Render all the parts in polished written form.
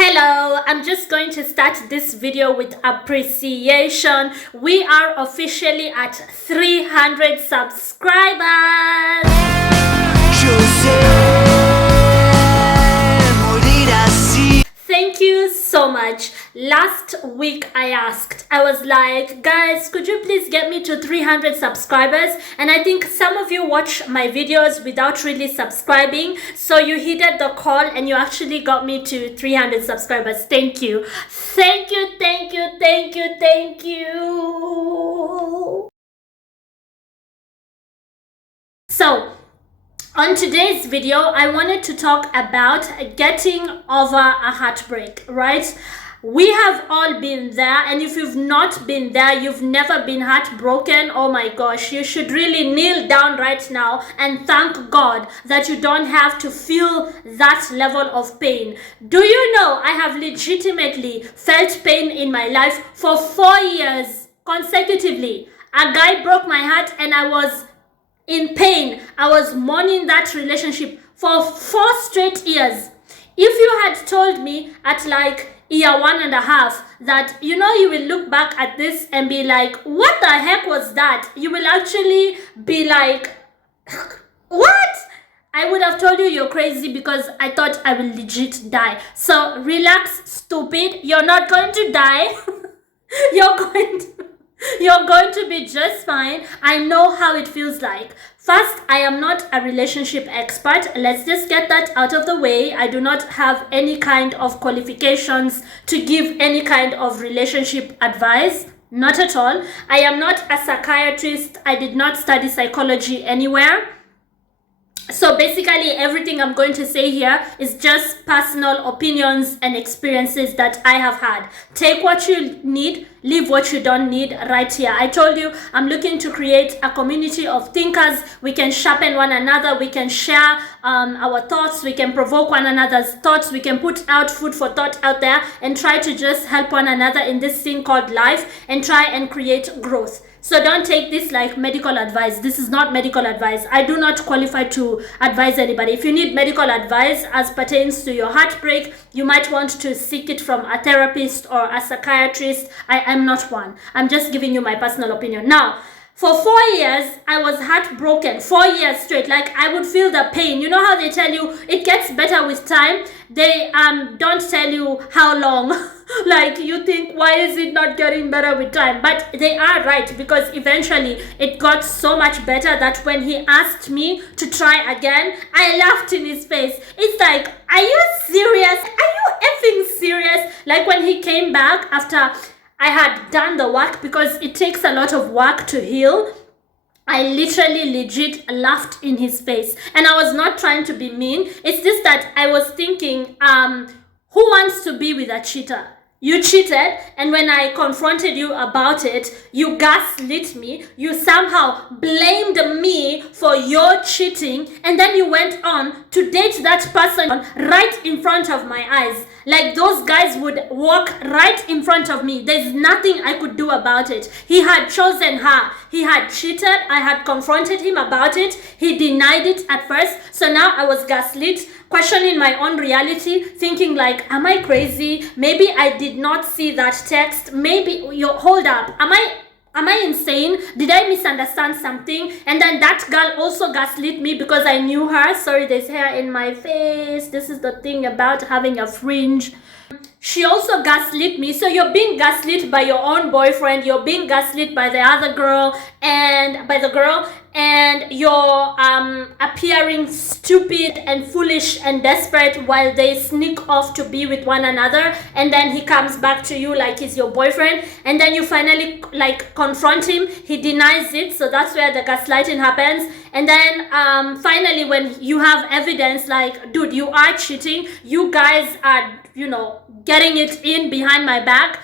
Hello, I'm just going to start this video with appreciation. We are officially at 300 subscribers. Thank you so much. Last week I was like, guys, could you please get me to 300 subscribers? And I think some of you watch my videos without really subscribing. So you heeded the call and you actually got me to 300 subscribers. Thank you. Thank you, thank you, thank you, thank you. So, on today's video, I wanted to talk about getting over a heartbreak, right? We have all been there, and if you've not been there, you've never been heartbroken. Oh my gosh, you should really kneel down right now and thank God that you don't have to feel that level of pain. Do you know I have legitimately felt pain in my life for 4 years consecutively? A guy broke my heart and I was in pain. I was mourning that relationship for 4 straight years. If you had told me at like year 1.5 that, you will look back at this and be like, what the heck was that? You will actually be like, what? I would have told you you're crazy because I thought I will legit die. So relax, stupid. You're not going to die. You're going to be just fine. I know how it feels like. First, I am not a relationship expert. Let's just get that out of the way. I do not have any kind of qualifications to give any kind of relationship advice. Not at all. I am not a psychiatrist. I did not study psychology anywhere. So basically everything I'm going to say here is just personal opinions and experiences that I have had. Take what you need, leave what you don't need right here. I told you I'm looking to create a community of thinkers. We can sharpen one another. We can share our thoughts. We can provoke one another's thoughts. We can put out food for thought out there and try to just help one another in this thing called life and try and create growth. So don't take this like medical advice. This is not medical advice. I do not qualify to advise anybody. If you need medical advice as pertains to your heartbreak, you might want to seek it from a therapist or a psychiatrist. I am not one. I'm just giving you my personal opinion. Now, for 4 years, I was heartbroken. 4 years straight. Like, I would feel the pain. You know how they tell you it gets better with time? They don't tell you how long. Like, you think, why is it not getting better with time? But they are right, because eventually it got so much better that when he asked me to try again, I laughed in his face. It's like, are you serious? Are you effing serious? Like, when he came back after I had done the work, because it takes a lot of work to heal, I literally legit laughed in his face. And I was not trying to be mean. It's just that I was thinking, who wants to be with a cheater? You cheated, and when I confronted you about it, you gaslit me. You somehow blamed me for your cheating, and then you went on to date that person right in front of my eyes. Like, those guys would walk right in front of me. There's nothing I could do about it. He had chosen her. He had cheated. I had confronted him about it. He denied it at first. So now I was gaslit, questioning my own reality, thinking like, am I crazy? Maybe I did not see that text. Maybe, hold up. Am I insane? Did I misunderstand something? And then that girl also gaslit me because I knew her. Sorry, there's hair in my face. This is the thing about having a fringe. She also gaslit me. So you're being gaslit by your own boyfriend. You're being gaslit by the other girl and you're appearing stupid and foolish and desperate while they sneak off to be with one another, and then he comes back to you like he's your boyfriend, and then you finally like confront him. He denies it, so that's where the gaslighting happens. And then finally, when you have evidence like, dude, you are cheating, you guys are getting it in behind my back,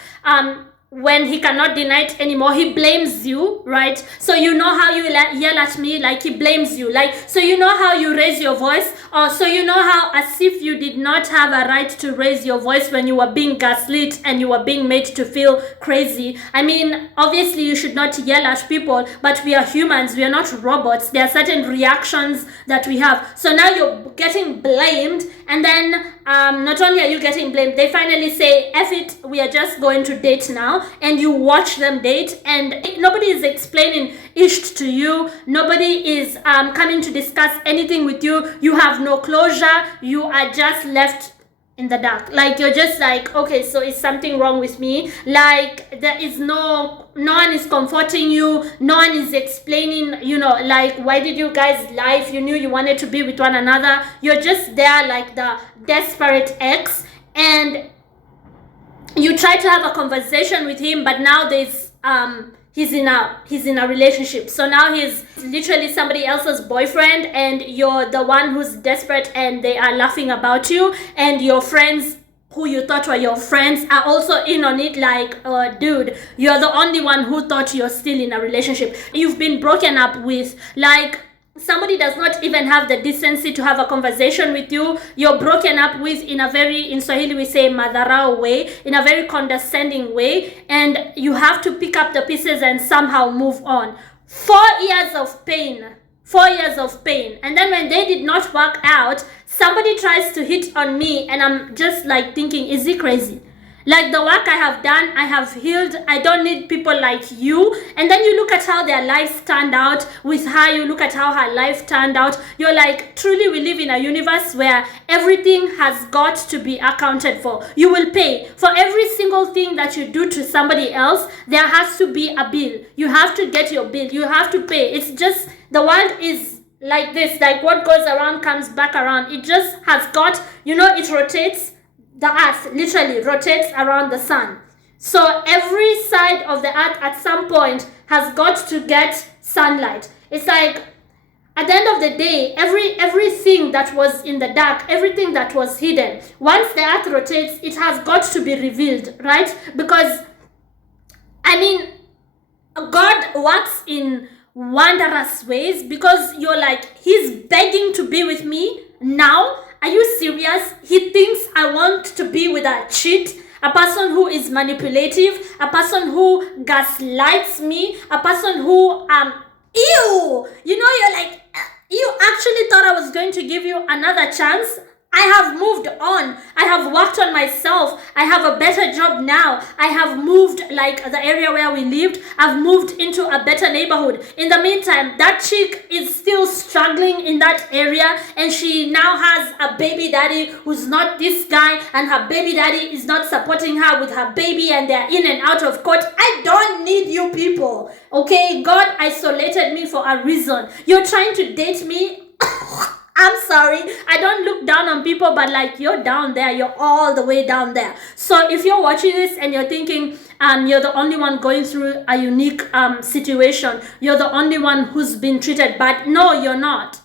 when he cannot deny it anymore, he blames you, right? So you know how you yell at me, like he blames you. Like, so you know how you raise your voice Oh, so you know how as if you did not have a right to raise your voice when you were being gaslit and you were being made to feel crazy. I mean, obviously you should not yell at people, but we are humans, we are not robots. There are certain reactions that we have. So now you're getting blamed, and then not only are you getting blamed, they finally say, F it, we are just going to date now, and you watch them date, and nobody is explaining ish to you. Nobody is coming to discuss anything with you. You have no closure. You are just left in the dark. Like, you're just like, okay, so is something wrong with me? Like, there is no one is comforting you. No one is explaining, you know, like, why did you guys lie if you knew you wanted to be with one another? You're just there like the desperate ex, and you try to have a conversation with him, but now there's he's in a relationship. So now he's literally somebody else's boyfriend, and you're the one who's desperate, and they are laughing about you, and your friends who you thought were your friends are also in on it, like, dude, you're the only one who thought you're still in a relationship. You've been broken up with. Like, somebody does not even have the decency to have a conversation with you. You're broken up with in a very, in Swahili we say madharau way, in a very condescending way, and you have to pick up the pieces and somehow move on. 4 years of pain. 4 years of pain. And then when they did not work out, somebody tries to hit on me, and I'm just like thinking, is he crazy? Like, the work I have done, I have healed. I don't need people like you. And then you look at how their lives turned out with her. You look at how her life turned out. You're like, truly we live in a universe where everything has got to be accounted for. You will pay. For every single thing that you do to somebody else, there has to be a bill. You have to get your bill. You have to pay. It's just, the world is like this. Like, what goes around comes back around. It just has got, you know, it rotates. The earth literally rotates around the sun. So every side of the earth at some point has got to get sunlight. It's like, at the end of the day, everything that was in the dark, everything that was hidden, once the earth rotates, it has got to be revealed, right? Because, I mean, God works in wondrous ways, because you're like, he's begging to be with me now. Are you serious? He thinks I want to be with a cheat, a person who is manipulative, a person who gaslights me, a person who, ew! You know, you're like, you actually thought I was going to give you another chance? I have moved on. I have worked on myself. I have a better job now. I have moved, like, the area where we lived. I've moved into a better neighborhood. In the meantime, that chick is still struggling in that area, and she now has a baby daddy who's not this guy, and her baby daddy is not supporting her with her baby, and they're in and out of court. I don't need you people, okay? God isolated me for a reason. You're trying to date me? I'm sorry, I don't look down on people, but like, you're down there, you're all the way down there. So if you're watching this and you're thinking you're the only one going through a unique situation, you're the only one who's been treated bad, no, you're not.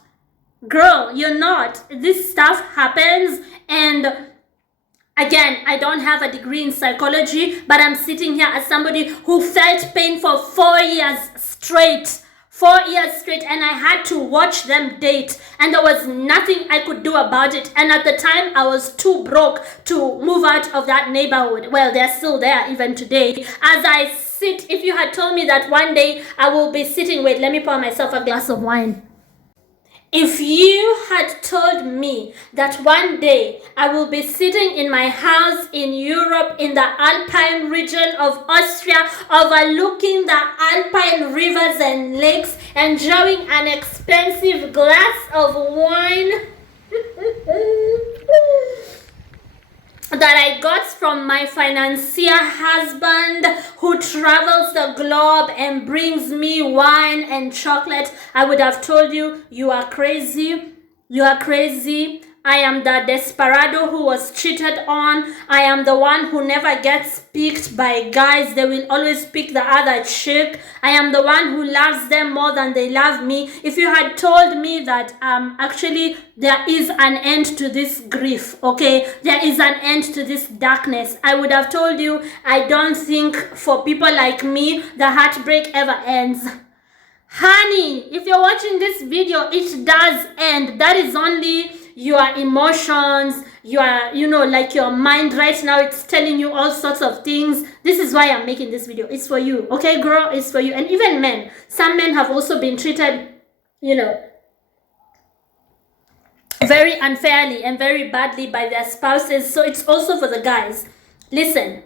Girl, you're not. This stuff happens, and again, I don't have a degree in psychology, but I'm sitting here as somebody who felt pain for 4 years straight. 4 years straight, and I had to watch them date, and there was nothing I could do about it. And at the time, I was too broke to move out of that neighborhood. Well, they're still there even today. As I sit, if you had told me that one day I will be sitting, wait, let me pour myself a glass of wine. If you had told me that one day I will be sitting in my house in Europe, in the Alpine region of Austria, overlooking the Alpine rivers and lakes, enjoying an expensive glass of wine that I got from my financier husband who travels the globe and brings me wine and chocolate, I would have told you, you are crazy. You are crazy. I am the desperado who was cheated on. I am the one who never gets picked by guys. They will always pick the other chick. I am the one who loves them more than they love me. If you had told me that actually there is an end to this grief, okay? There is an end to this darkness, I would have told you, I don't think for people like me, the heartbreak ever ends. Honey, if you're watching this video, it does end. That is only your emotions, like your mind right now, it's telling you all sorts of things. This is why I'm making this video. It's for you, okay, girl? It's for you. And even men. Some men have also been treated, very unfairly and very badly by their spouses. So it's also for the guys. Listen,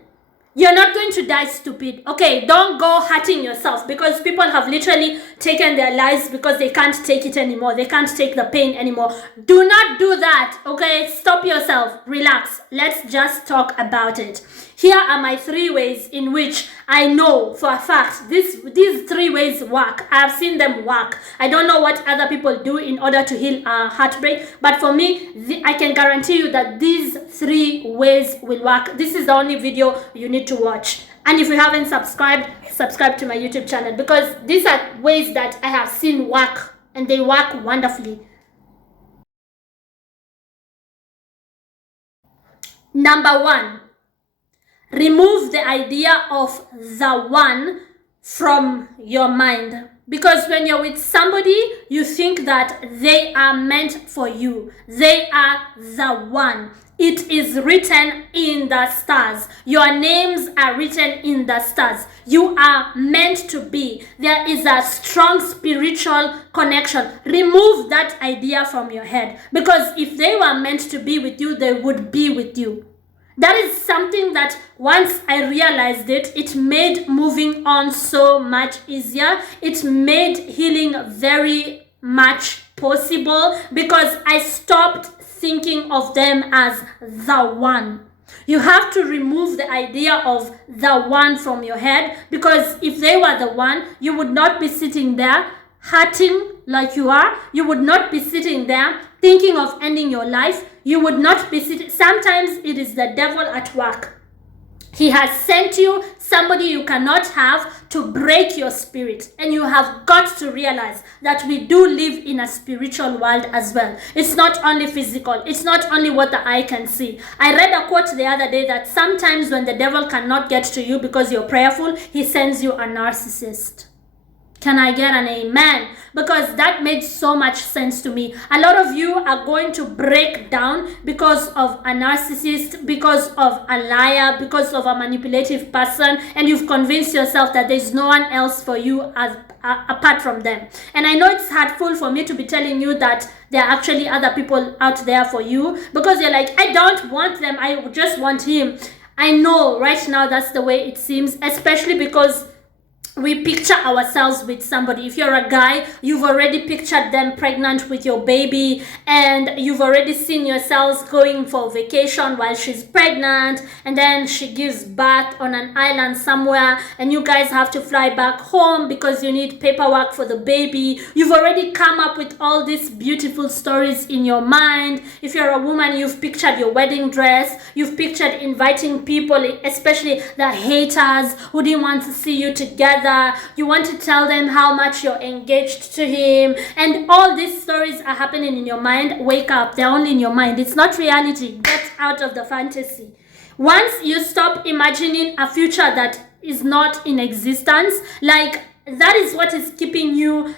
you're not going to die stupid. Okay, don't go hurting yourself, because people have literally taken their lives because they can't take it anymore. They can't take the pain anymore. Do not do that, okay? Stop yourself. Relax. Let's just talk about it. Here are my 3 ways in which I know for a fact these 3 ways work. I've seen them work. I don't know what other people do in order to heal a heartbreak, but for me, I can guarantee you that these 3 ways will work. This is the only video you need to watch. And if you haven't subscribed, subscribe to my YouTube channel, because these are ways that I have seen work, and they work wonderfully. Number 1. Remove the idea of the one from your mind. Because when you're with somebody, you think that they are meant for you. They are the one. It is written in the stars. Your names are written in the stars. You are meant to be. There is a strong spiritual connection. Remove that idea from your head. Because if they were meant to be with you, they would be with you. That is something that once I realized it, it made moving on so much easier. It made healing very much possible, because I stopped thinking of them as the one. You have to remove the idea of the one from your head, because if they were the one, you would not be sitting there hurting like you are. You would not be sitting there thinking of ending your life. You would not be sitting. Sometimes it is the devil at work. He has sent you somebody you cannot have to break your spirit. And you have got to realize that we do live in a spiritual world as well. It's not only physical. It's not only what the eye can see. I read a quote the other day that sometimes when the devil cannot get to you because you're prayerful, he sends you a narcissist. Can I get an amen? Because that made so much sense to me. A lot of you are going to break down because of a narcissist, because of a liar, because of a manipulative person, and you've convinced yourself that there's no one else for you apart from them. And I know it's hurtful for me to be telling you that there are actually other people out there for you, because you're like, I don't want them, I just want him. I know right now that's the way it seems, especially because we picture ourselves with somebody. If you're a guy, you've already pictured them pregnant with your baby, and you've already seen yourselves going for vacation while she's pregnant, and then she gives birth on an island somewhere, and you guys have to fly back home because you need paperwork for the baby. You've already come up with all these beautiful stories in your mind. If you're a woman, you've pictured your wedding dress. You've pictured inviting people, especially the haters who didn't want to see you together. You want to tell them how much you're engaged to him, and all these stories are happening in your mind. Wake up, they're only in your mind. It's not reality. Get out of the fantasy. Once you stop imagining a future that is not in existence, like that is what is keeping you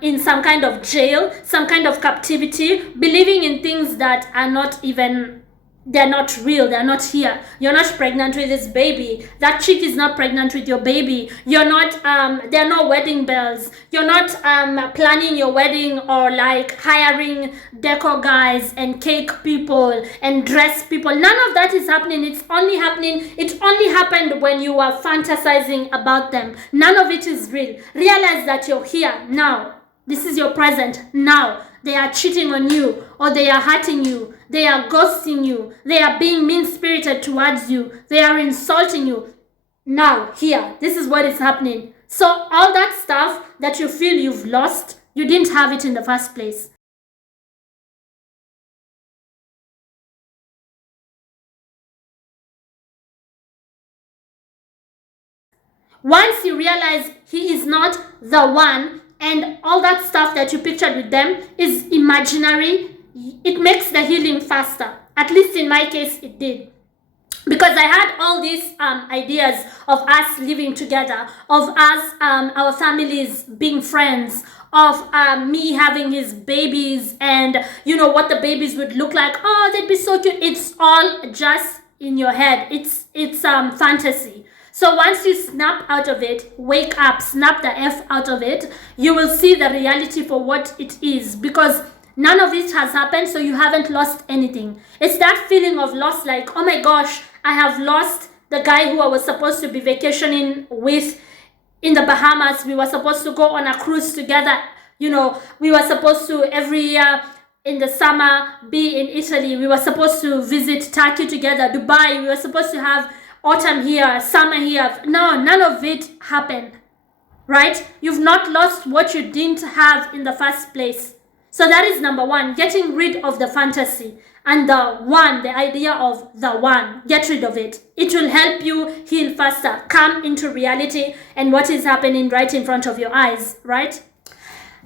in some kind of jail, some kind of captivity, believing in things that are not even, they're not real, they're not here. You're not pregnant with this baby. That chick is not pregnant with your baby. You're not, there are no wedding bells. You're not planning your wedding, or like hiring decor guys and cake people and dress people. None of that is happening. It's only happening, it only happened when you were fantasizing about them. None of it is real. Realize that you're here now. This is your present now. They are cheating on you, or they are hurting you. They are ghosting you. They are being mean-spirited towards you. They are insulting you. Now, here, this is what is happening. So all that stuff that you feel you've lost, you didn't have it in the first place. Once you realize he is not the one, and all that stuff that you pictured with them is imaginary, it makes the healing faster. At least in my case, it did. Because I had all these ideas of us living together, of us, our families being friends, of me having his babies and what the babies would look like. Oh, they'd be so cute. It's all just in your head. It's fantasy. So once you snap out of it, wake up, snap the F out of it, you will see the reality for what it is, because none of it has happened, so you haven't lost anything. It's that feeling of loss, like, oh my gosh, I have lost the guy who I was supposed to be vacationing with in the Bahamas. We were supposed to go on a cruise together. We were supposed to every year in the summer be in Italy. We were supposed to visit Turkey together, Dubai. We were supposed to have autumn here, summer here. No, none of it happened, right? You've not lost what you didn't have in the first place. So that is number one, getting rid of the fantasy and the idea of the one. Get rid of it. It will help you heal faster, come into reality and what is happening right in front of your eyes, right?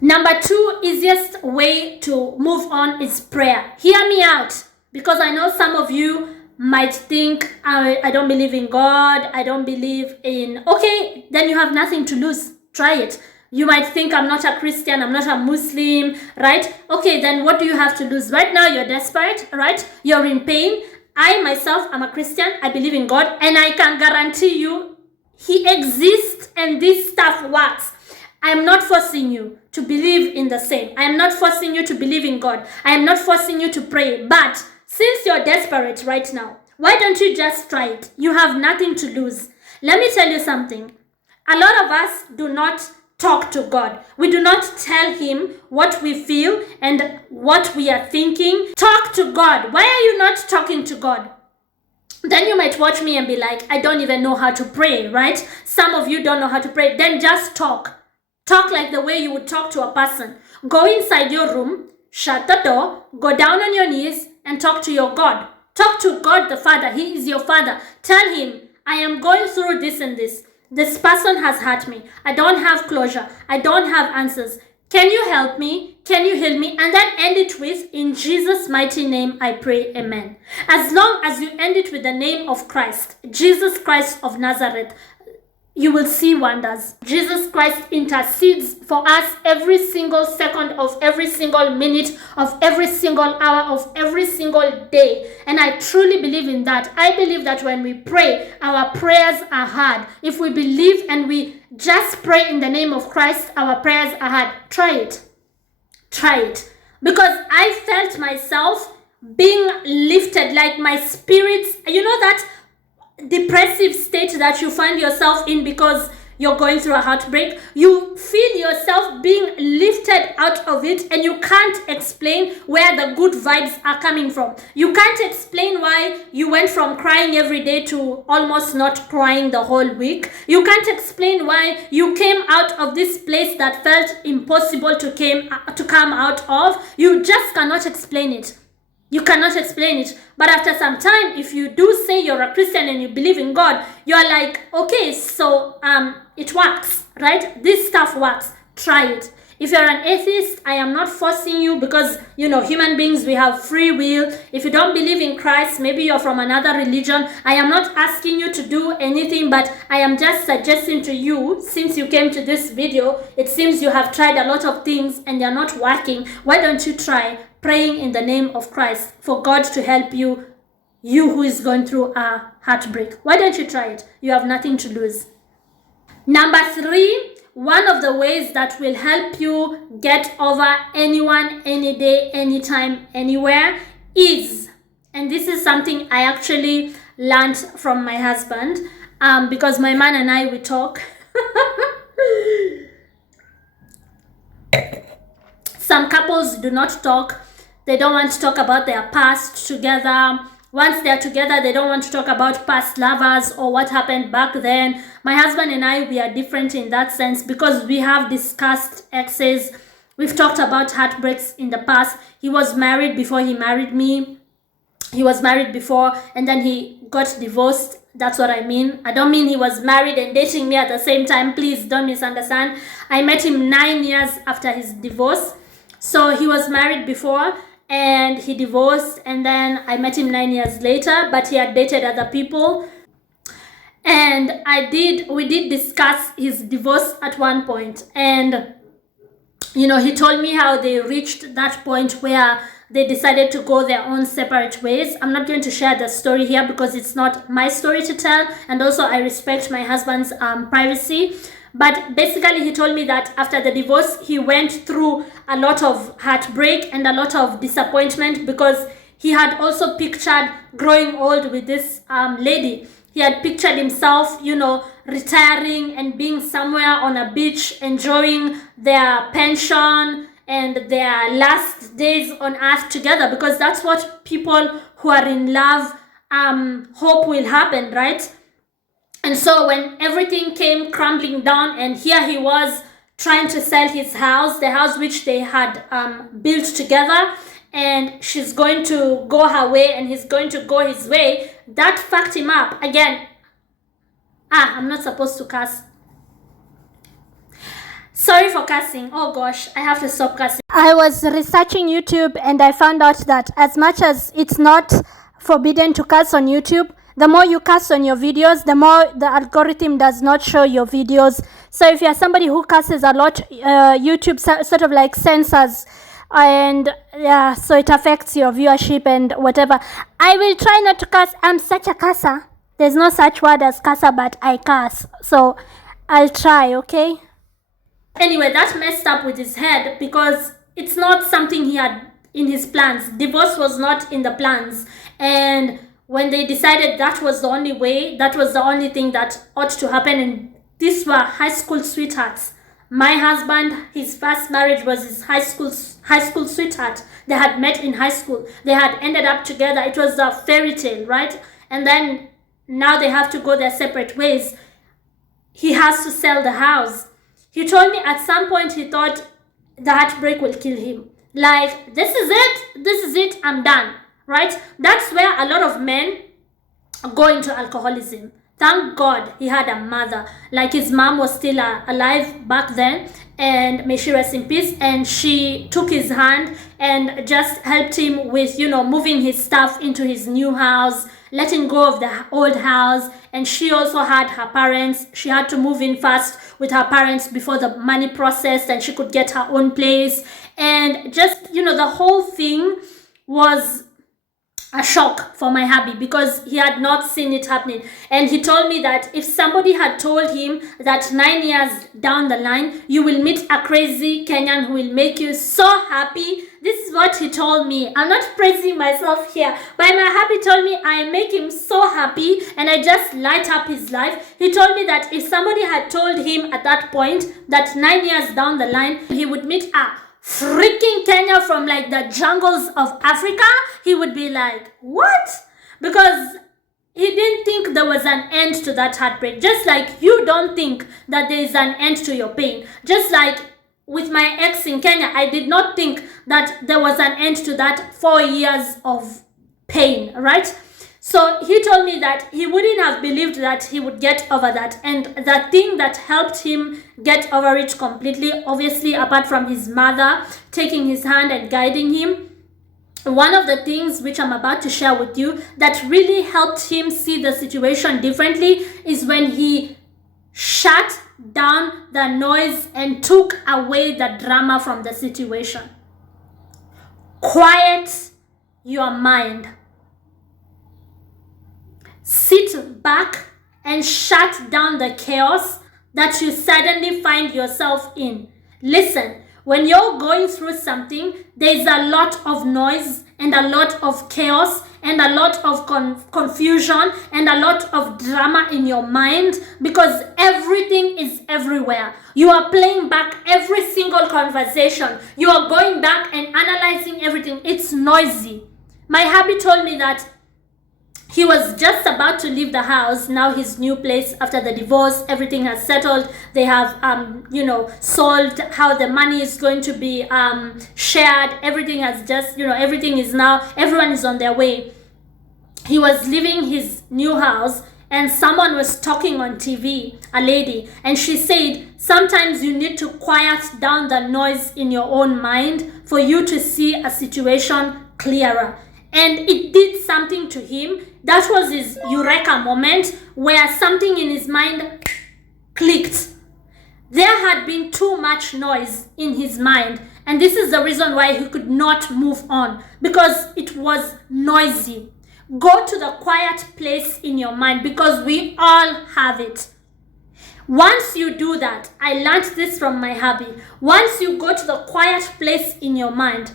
Number two, easiest way to move on is prayer. Hear me out, because I know some of you might think, I don't believe in God, I don't believe in... Okay, then you have nothing to lose. Try it. You might think, I'm not a Christian, I'm not a Muslim, right? Okay, then what do you have to lose? Right now, you're desperate, right? You're in pain. I myself am a Christian. I believe in God, and I can guarantee you He exists and this stuff works. I am not forcing you to believe in the same. I am not forcing you to believe in God. I am not forcing you to pray. But since you're desperate right now, why don't you just try it? You have nothing to lose. Let me tell you something. A lot of us do not talk to God. We do not tell Him what we feel and what we are thinking. Talk to God. Why are you not talking to God? Then you might watch me and be like, I don't even know how to pray, right? Some of you don't know how to pray. Then just talk. Talk like the way you would talk to a person. Go inside your room, shut the door, go down on your knees and talk to your God. Talk to God the Father. He is your Father. Tell Him, I am going through this and this. This person has hurt me. I don't have closure. I don't have answers. Can you help me? Can you heal me? And then end it with, in Jesus' mighty name, I pray, amen. As long as you end it with the name of Christ, Jesus Christ of Nazareth, you will see wonders. Jesus Christ intercedes for us every single second of every single minute of every single hour of every single day. And I truly believe in that. I believe that when we pray, our prayers are heard. If we believe and we just pray in the name of Christ, our prayers are heard. Try it. Try it. Because I felt myself being lifted, like my spirits, that depressive state that you find yourself in because you're going through a heartbreak, you feel yourself being lifted out of it, and you can't explain where the good vibes are coming from. You can't explain why you went from crying every day to almost not crying the whole week. You can't explain why you came out of this place that felt impossible to come out of. You just cannot explain it. You cannot explain it. But after some time, if you do say you're a Christian and you believe in God, you're like, okay, so it works, right? This stuff works. Try it. If you're an atheist, I am not forcing you, because, human beings, we have free will. If you don't believe in Christ, maybe you're from another religion, I am not asking you to do anything, but I am just suggesting to you, since you came to this video, it seems you have tried a lot of things and they're not working. Why don't you try praying in the name of Christ for God to help you who is going through a heartbreak? Why don't you try it? You have nothing to lose. Number 3, one of the ways that will help you get over anyone, any day, anytime, anywhere is, and this is something I actually learned from my husband, because my man and I, we talk. Some couples do not talk. They don't want to talk about their past together. Once they're together, they don't want to talk about past lovers or what happened back then. My husband and I, we are different in that sense, because we have discussed exes. We've talked about heartbreaks in the past. He was married before he married me. He was married before and then he got divorced. That's what I mean. I don't mean he was married and dating me at the same time. Please don't misunderstand. I met him 9 years after his divorce. So he was married before and he divorced, and then I met him 9 years later, but he had dated other people. And we did discuss his divorce at one point, and he told me how they reached that point where they decided to go their own separate ways. I'm not going to share the story here because it's not my story to tell, and also I respect my husband's privacy. But basically, he told me that after the divorce, he went through a lot of heartbreak and a lot of disappointment because he had also pictured growing old with this lady. He had pictured himself, retiring and being somewhere on a beach, enjoying their pension and their last days on earth together, because that's what people who are in love hope will happen, right? And so when everything came crumbling down, and here he was trying to sell his house, the house which they had built together, and she's going to go her way and he's going to go his way, that fucked him up. Again, I'm not supposed to curse. Sorry for cursing. Oh gosh, I have to stop cursing. I was researching YouTube and I found out that as much as it's not forbidden to curse on YouTube, the more you curse on your videos, the more the algorithm does not show your videos. So if you're somebody who curses a lot, YouTube sort of like censors, and yeah, so it affects your viewership and whatever. I will try not to curse. I'm such a curser. There's no such word as curser, but I curse. So I'll try, okay? Anyway, that messed up with his head because it's not something he had in his plans. Divorce was not in the plans. And when they decided that was the only way, that was the only thing that ought to happen, and these were high school sweethearts. My husband, his first marriage was his high school sweetheart. They had met in high school. They had ended up together. It was a fairy tale, right? And then now they have to go their separate ways. He has to sell the house. He told me at some point he thought the heartbreak will kill him. Like, this is it, I'm done, right? That's where a lot of men go into alcoholism. Thank God he had a mother. Like, his mom was still alive back then, and may she rest in peace. And she took his hand and just helped him with, moving his stuff into his new house, letting go of the old house. And she also had her parents. She had to move in first with her parents before the money processed and she could get her own place. And just, the whole thing was a shock for my hubby because he had not seen it happening. And he told me that if somebody had told him that 9 years down the line you will meet a crazy Kenyan who will make you so happy, this is what he told me. I'm not praising myself here, but my hubby told me I make him so happy and I just light up his life. He told me that if somebody had told him at that point that 9 years down the line he would meet a freaking Kenya from like the jungles of Africa, he would be like, what? Because he didn't think there was an end to that heartbreak. Just like you don't think that there is an end to your pain. Just like with my ex in Kenya, I did not think that there was an end to that 4 years of pain, right? So he told me that he wouldn't have believed that he would get over that. And the thing that helped him get over it completely, obviously apart from his mother taking his hand and guiding him, one of the things which I'm about to share with you that really helped him see the situation differently is when he shut down the noise and took away the drama from the situation. Quiet your mind. Sit back and shut down the chaos that you suddenly find yourself in. Listen, when you're going through something, there's a lot of noise and a lot of chaos and a lot of confusion and a lot of drama in your mind because everything is everywhere. You are playing back every single conversation. You are going back and analyzing everything. It's noisy. My hubby told me that he was just about to leave the house, now his new place after the divorce, everything has settled. They have, solved how the money is going to be shared. Everything has just, everything is now, everyone is on their way. He was leaving his new house and someone was talking on TV, a lady, and she said, sometimes you need to quiet down the noise in your own mind for you to see a situation clearer. And it did something to him. That was his eureka moment where something in his mind clicked. There had been too much noise in his mind, and this is the reason why he could not move on, because it was noisy. Go to the quiet place in your mind, because we all have it. Once you do that, I learned this from my hubby. Once you go to the quiet place in your mind,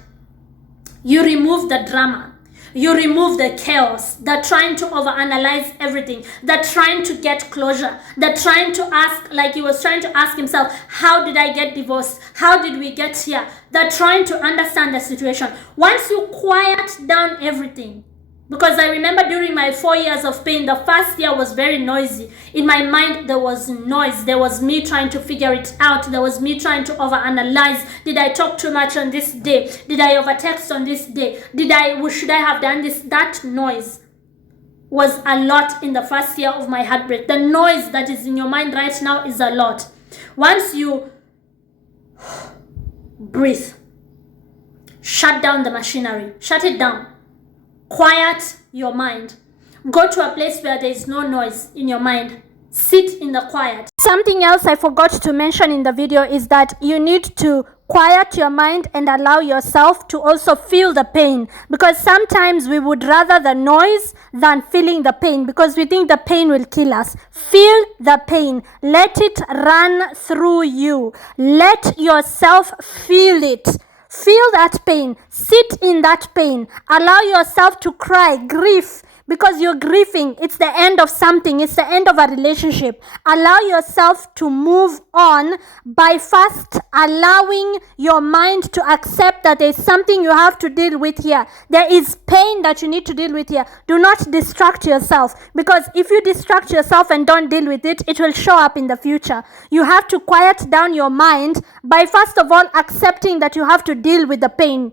you remove the drama. You remove the chaos, the trying to overanalyze everything, the trying to get closure, the trying to ask, like he was trying to ask himself, how did I get divorced? How did we get here? The trying to understand the situation. Once you quiet down everything, because I remember during my 4 years of pain, the first year was very noisy. In my mind, there was noise. There was me trying to figure it out. There was me trying to overanalyze. Did I talk too much on this day? Did I overtext on this day? Should I have done this? That noise was a lot in the first year of my heartbreak. The noise that is in your mind right now is a lot. Once you breathe, shut down the machinery, shut it down. Quiet your mind. Go to a place where there is no noise in your mind. Sit in the quiet. Something else I forgot to mention in the video is that you need to quiet your mind and allow yourself to also feel the pain, because sometimes we would rather the noise than feeling the pain, because we think the pain will kill us. Feel the pain. Let it run through you. Let yourself feel it. Feel that pain. Sit in that pain. Allow yourself to cry, grief, because you're grieving. It's the end of something. It's the end of a relationship. Allow yourself to move on by first allowing your mind to accept that there's something you have to deal with here. There is pain that you need to deal with here. Do not distract yourself, because if you distract yourself and don't deal with it, it will show up in the future. You have to quiet down your mind by first of all accepting that you have to deal with the pain.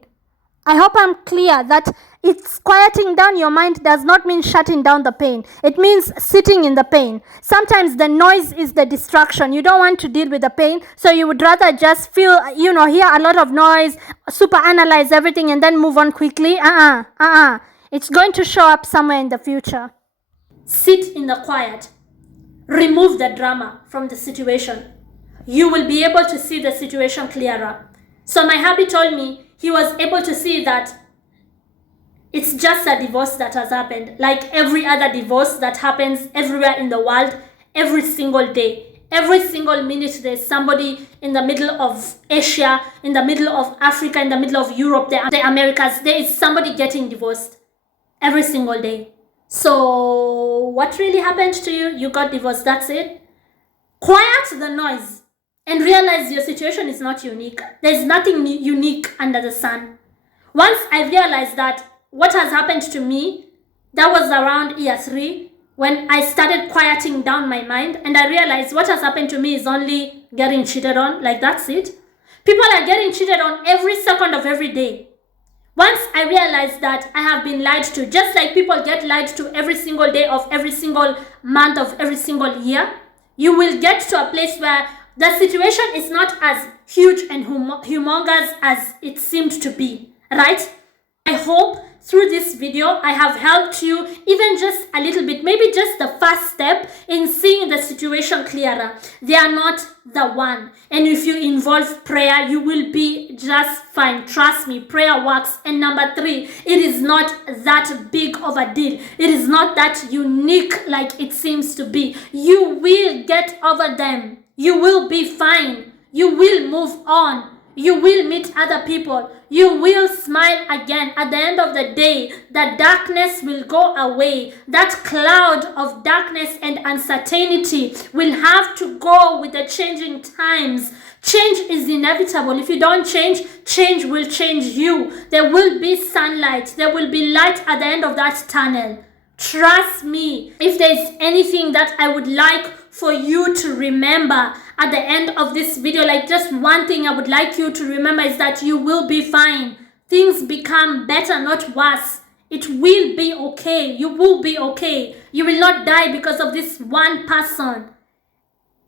I hope I'm clear that it's quieting down your mind does not mean shutting down the pain. It means sitting in the pain. Sometimes the noise is the distraction. You don't want to deal with the pain, so you would rather just feel, hear a lot of noise, super analyze everything, and then move on quickly. It's going to show up somewhere in the future. Sit in the quiet. Remove the drama from the situation. You will be able to see the situation clearer. So my hubby told me he was able to see that it's just a divorce that has happened, like every other divorce that happens everywhere in the world, every single day. Every single minute there's somebody in the middle of Asia, in the middle of Africa, in the middle of Europe, the Americas, there is somebody getting divorced every single day. So what really happened to you? You got divorced, that's it. Quiet the noise and realize your situation is not unique. There's nothing unique under the sun. Once I realized that what has happened to me, that was around year 3, when I started quieting down my mind, and I realized what has happened to me is only getting cheated on, like that's it. People are getting cheated on every second of every day. Once I realized that I have been lied to, just like people get lied to every single day of every single month of every single year, you will get to a place where the situation is not as huge and humongous as it seemed to be, right? I hope through this video I have helped you even just a little bit, maybe just the first step in seeing the situation clearer. They are not the one. And if you involve prayer, you will be just fine. Trust me, prayer works. And number 3, it is not that big of a deal. It is not that unique like it seems to be. You will get over them. You will be fine. You will move on. You will meet other people. You will smile again. At the end of the day, the darkness will go away. That cloud of darkness and uncertainty will have to go with the changing times. Change is inevitable. If you don't change, change will change you. There will be sunlight. There will be light at the end of that tunnel. Trust me. If there's anything that I would like for you to remember at the end of this video, like just one thing I would like you to remember is that you will be fine. Things become better, not worse. It will be okay. You will be okay. You will not die because of this one person.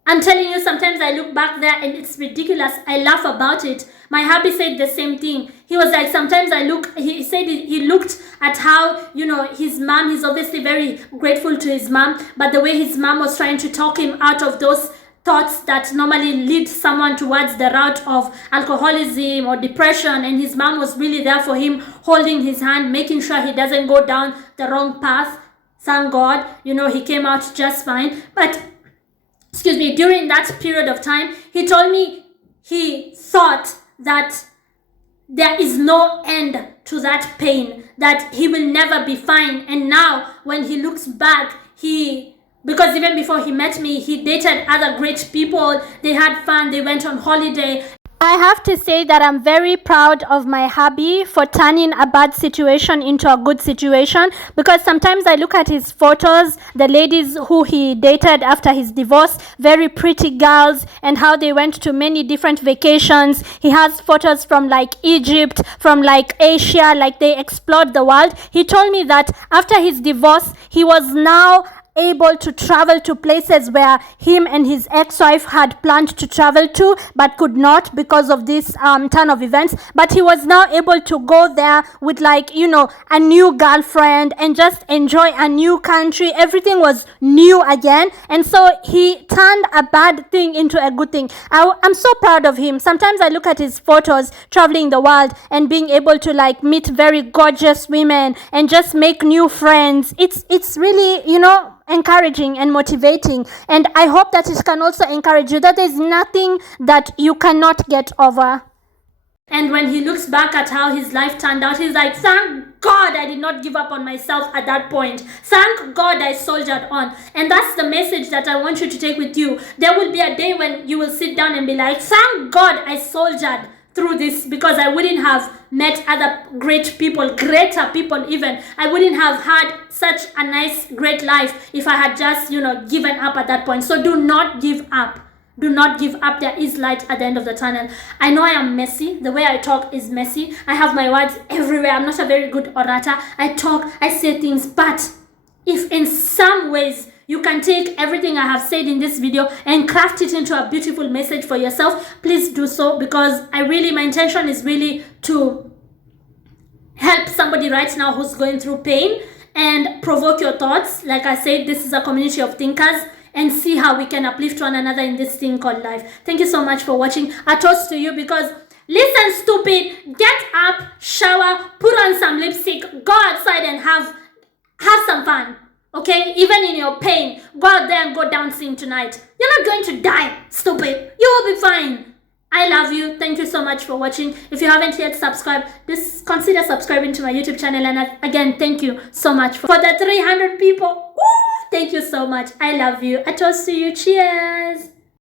I'm telling you, sometimes I look back there and it's ridiculous. I laugh about it. My hubby said the same thing. He was like, sometimes he said he looked at how, his mom, he's obviously very grateful to his mom, but the way his mom was trying to talk him out of those thoughts that normally lead someone towards the route of alcoholism or depression, and his mom was really there for him, holding his hand, making sure he doesn't go down the wrong path. Thank God, he came out just fine. But during that period of time, he told me he thought that there is no end to that pain, that he will never be fine. And now when he looks back, because even before he met me, he dated other great people. They had fun. They went on holiday. I have to say that I'm very proud of my hubby for turning a bad situation into a good situation, because sometimes I look at his photos, the ladies who he dated after his divorce, very pretty girls, and how they went to many different vacations. He has photos from like Egypt, from like Asia, like they explored the world. He told me that after his divorce, he was now able to travel to places where him and his ex-wife had planned to travel to but could not because of this turn of events. But he was now able to go there with like a new girlfriend and just enjoy a new country. Everything was new again, and so he turned a bad thing into a good thing. I'm so proud of him. Sometimes I look at his photos traveling the world and being able to like meet very gorgeous women and just make new friends. It's really encouraging and motivating, and I hope that it can also encourage you that there's nothing that you cannot get over. And when he looks back at how his life turned out, he's like, thank God I did not give up on myself at that point. Thank God I soldiered on. And that's the message that I want you to take with you. There will be a day when you will sit down and be like, thank God I soldiered through this, because I wouldn't have met other great people, greater people even. I wouldn't have had such a nice, great life if I had just, given up at that point. So do not give up. Do not give up. There is light at the end of the tunnel. I know I am messy. The way I talk is messy. I have my words everywhere. I'm not a very good orator. I talk, I say things, but if in some ways you can take everything I have said in this video and craft it into a beautiful message for yourself, please do so, because my intention is really to help somebody right now who's going through pain and provoke your thoughts. Like I said, this is a community of thinkers, and see how we can uplift one another in this thing called life. Thank you so much for watching. A toast to you, because listen, stupid, get up, shower, put on some lipstick, go outside and have some fun. Okay, even in your pain, go out there and go dancing tonight. You're not going to die, stupid. You will be fine. I love you. Thank you so much for watching. If you haven't yet subscribed, just consider subscribing to my YouTube channel. And again, thank you so much for the 300 people. Ooh, thank you so much. I love you. A toast to you. Cheers.